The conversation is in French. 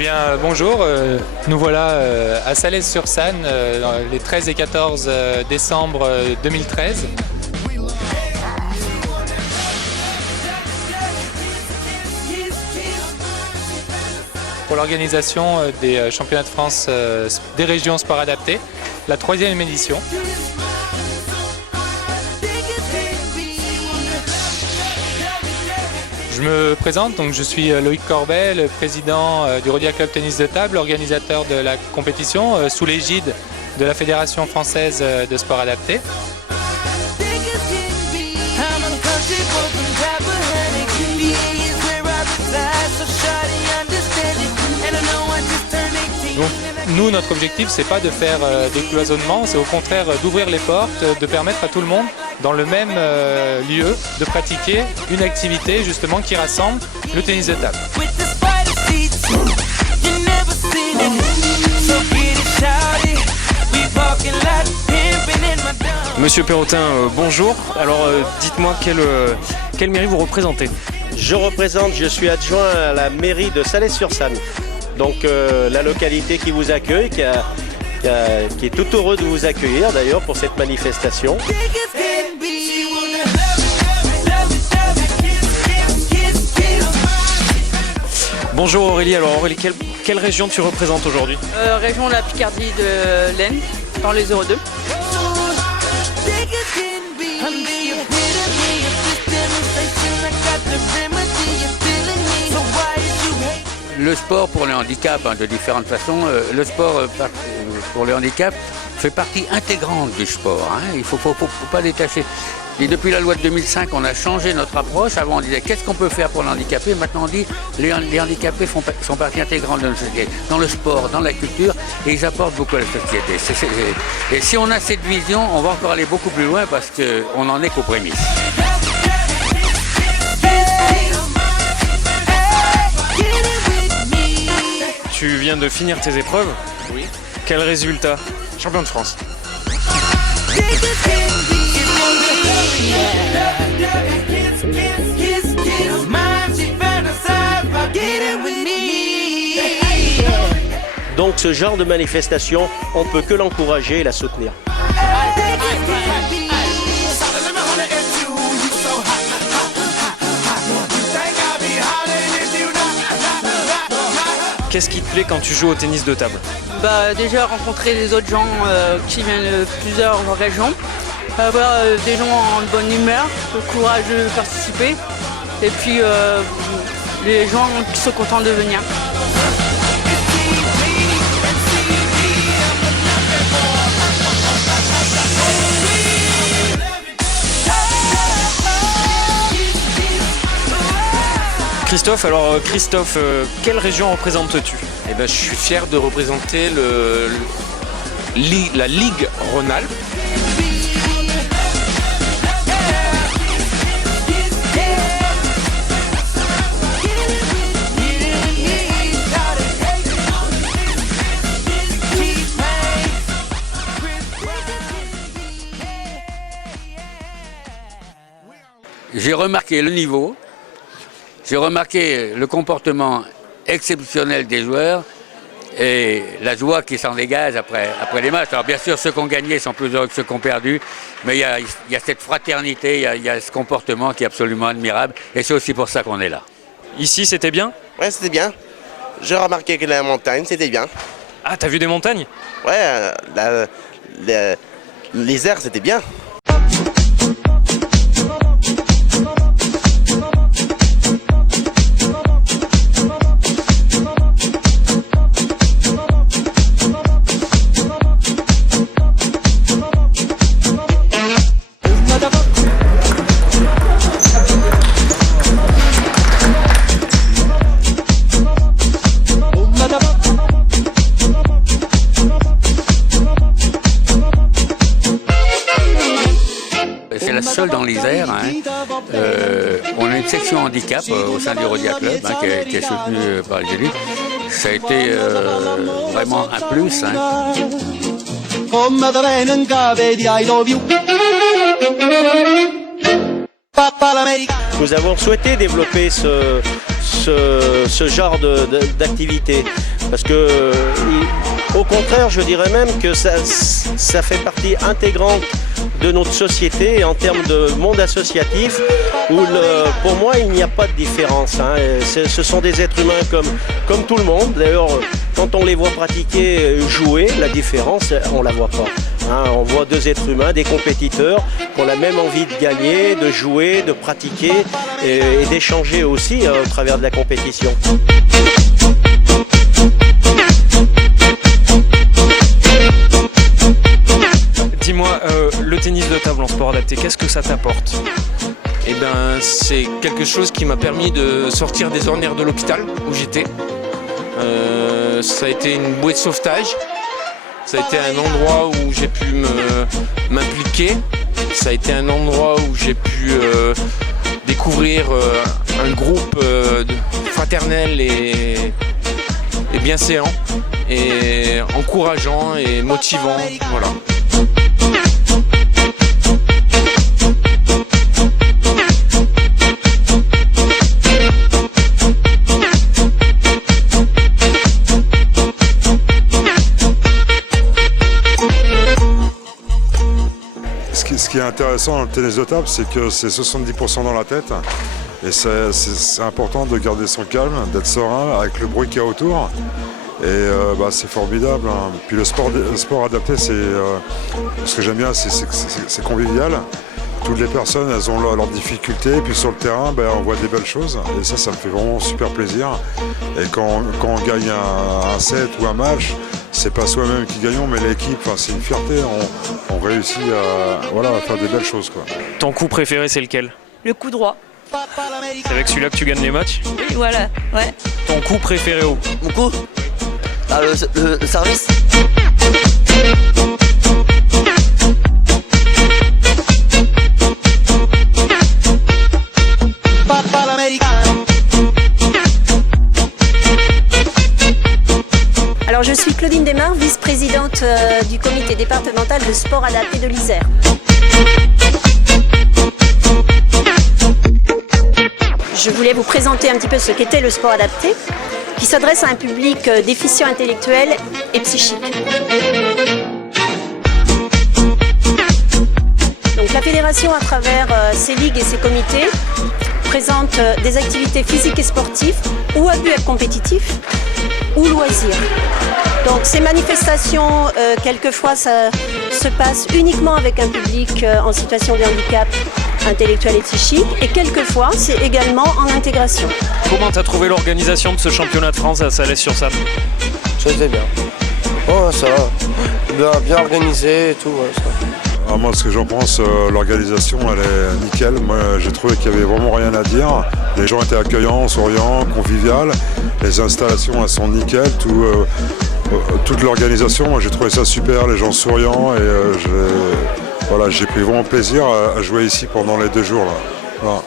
bien, bonjour, nous voilà à Salles-sur-Sanne les 13 et 14 décembre 2013. Pour l'organisation des championnats de France des régions sport adapté, la 3e édition. Je me présente, donc je suis Loïc Corbet, le président du Rhodia Club Tennis de Table, organisateur de la compétition sous l'égide de la Fédération française de sport adapté. Donc, nous, notre objectif, c'est pas de faire des cloisonnements, c'est au contraire d'ouvrir les portes, de permettre à tout le monde, dans le même lieu, de pratiquer une activité justement qui rassemble le tennis de table. Monsieur Perrotin, bonjour. Alors dites-moi quelle mairie vous représentez? Je suis adjoint à la mairie de Salles-sur-Sanne. Donc la localité qui vous accueille, qui est tout heureux de vous accueillir d'ailleurs pour cette manifestation. Bonjour Aurélie, alors Aurélie, quelle région tu représentes aujourd'hui? Région de la Picardie de l'Aisne, dans les 02. Le sport pour les handicaps, de différentes façons, le sport pour les handicaps fait partie intégrante du sport. Il ne faut pas détacher. Et depuis la loi de 2005, on a changé notre approche. Avant, on disait qu'est-ce qu'on peut faire pour les handicapés. Maintenant, on dit les handicapés sont partie intégrante de notre société, dans le sport, dans la culture, et ils apportent beaucoup à la société. Et si on a cette vision, on va encore aller beaucoup plus loin parce qu'on n'en est qu'aux prémices. Tu viens de finir tes épreuves? Oui. Quel résultat? Champion de France. Donc ce genre de manifestation, on ne peut que l'encourager et la soutenir. Qu'est-ce qui te plaît quand tu joues au tennis de table? Déjà rencontrer les autres gens qui viennent de plusieurs régions, avoir des gens en bonne humeur, le courage de participer, et puis les gens qui sont contents de venir. Christophe, quelle région représentes-tu? Eh ben, je suis fier de représenter la Ligue Rhône-Alpes. J'ai remarqué le niveau. J'ai remarqué le comportement exceptionnel des joueurs et la joie qui s'en dégage après les matchs. Alors bien sûr, ceux qui ont gagné sont plus heureux que ceux qui ont perdu, mais il y a cette fraternité, il y a ce comportement qui est absolument admirable et c'est aussi pour ça qu'on est là. Ici, c'était bien? Ouais, c'était bien. J'ai remarqué que la montagne, c'était bien. Ah, t'as vu des montagnes? Ouais, les airs, c'était bien. C'est la seule dans l'Isère. On a une section handicap au sein du Rhodia Club qui est soutenue par les élus. Ça a été vraiment un plus. Nous avons souhaité développer ce genre d'activité. Parce que, au contraire, je dirais même que ça fait partie intégrante de notre société en termes de monde associatif où pour moi il n'y a pas de différence. Hein. Ce sont des êtres humains comme tout le monde. D'ailleurs, quand on les voit pratiquer, jouer, la différence, on la voit pas. Hein. On voit deux êtres humains, des compétiteurs qui ont la même envie de gagner, de jouer, de pratiquer et d'échanger aussi au travers de la compétition. Dis-moi, le tennis de table en sport adapté, qu'est-ce que ça t'apporte? Eh ben, c'est quelque chose qui m'a permis de sortir des ornières de l'hôpital où j'étais. Ça a été une bouée de sauvetage. Ça a été un endroit où j'ai pu m'impliquer. Ça a été un endroit où j'ai pu découvrir un groupe fraternel et bienséant, et encourageant et motivant. Voilà. Ce qui est intéressant dans le tennis de table, c'est que c'est 70% dans la tête. Et c'est important de garder son calme, d'être serein avec le bruit qu'il y a autour. Et c'est formidable. Hein. Puis le sport adapté, ce que j'aime bien, c'est convivial. Toutes les personnes, elles ont leurs difficultés. Et puis sur le terrain, on voit des belles choses. Et ça me fait vraiment super plaisir. Et quand on gagne un set ou un match, c'est pas soi-même qui gagnons, mais l'équipe. Enfin, c'est une fierté. On réussit à faire des belles choses, quoi. Ton coup préféré, c'est lequel? Le coup droit. C'est avec celui-là que tu gagnes les matchs? Oui, voilà, ouais. Ton coup préféré au? Mon coup? Ah, le service. Alors je suis Claudine Desmar, vice-présidente du comité départemental de sport adapté de l'Isère. Je voulais vous présenter un petit peu ce qu'était le sport adapté, qui s'adresse à un public déficient intellectuel et psychique. Donc la fédération, à travers ses ligues et ses comités, présente des activités physiques et sportives ou à but compétitif ou loisirs. Donc ces manifestations, quelquefois, ça se passe uniquement avec un public en situation de handicap intellectuel et psychique, et quelquefois c'est également en intégration. Comment t'as trouvé l'organisation de ce championnat de France à Salles-sur-Saône? C'était bien. Oh, ça va. Bien organisé et tout, ouais, ça. Alors moi, ce que j'en pense, l'organisation, elle est nickel. Moi, j'ai trouvé qu'il n'y avait vraiment rien à dire. Les gens étaient accueillants, souriants, conviviales. Les installations, elles sont nickel. Toute l'organisation, moi, j'ai trouvé ça super. Les gens souriants et j'ai pris vraiment plaisir à jouer ici pendant les 2 jours. Là. Voilà.